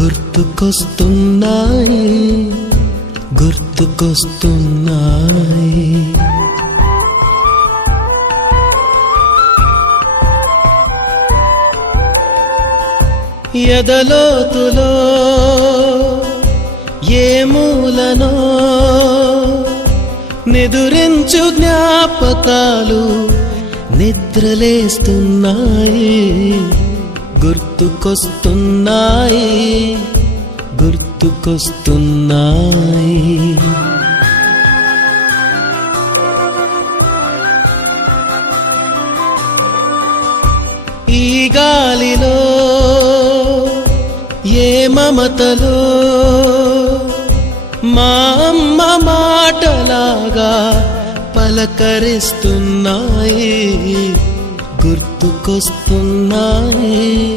గుర్తుకొస్తున్నాయి గుర్తుకొస్తున్నాయి. ఎదలోతులో ఏ మూలనో నిదురించు జ్ఞాపకాలు నిద్రలేస్తున్నాయి. గుర్తుకొస్తున్నాయి గుర్తుకొస్తున్నాయి. ఈ గాలిలో ఏ మమతలో మా అమ్మ మాటలాగా పలకరిస్తున్నాయి. గుర్తుకొస్తున్నాయి.